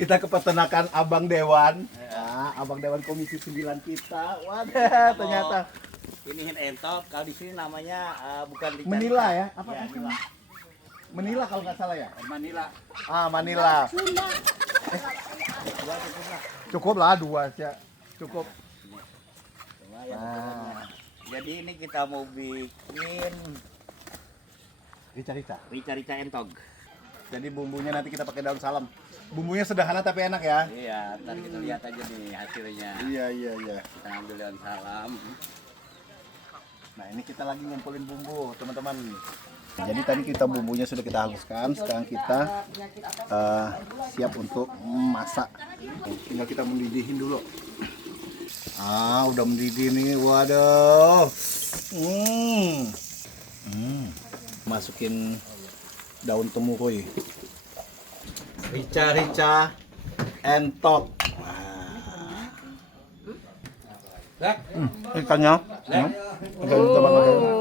Kita ke peternakan Abang Dewan. Nah, Abang Dewan Komisi 9 kita. Wadah, ternyata Ini entok, kalau di sini namanya bukan rica-rica. Manila ya? Apa Ya, Manila? Manila kalau nggak salah ya? Manila. Ah, Manila. Cukup lah dua sih. Cukup. Lumayan. Nah, Jadi ini kita mau bikin rica-rica. rica-rica entok. Jadi bumbunya nanti kita pakai daun salam. Bumbunya sederhana tapi enak ya. Iya, ntar kita lihat aja nih hasilnya. Iya. Kita ambil daun salam. Nah, ini kita lagi ngumpulin bumbu, teman-teman. Jadi tadi kita bumbunya sudah kita haluskan, sekarang kita siap untuk masak. Tinggal kita mendidihin dulu. Ah, udah mendidih nih, waduh. Masukin daun temurui. Rica-rica entok. Ikannya. Agak kita banget.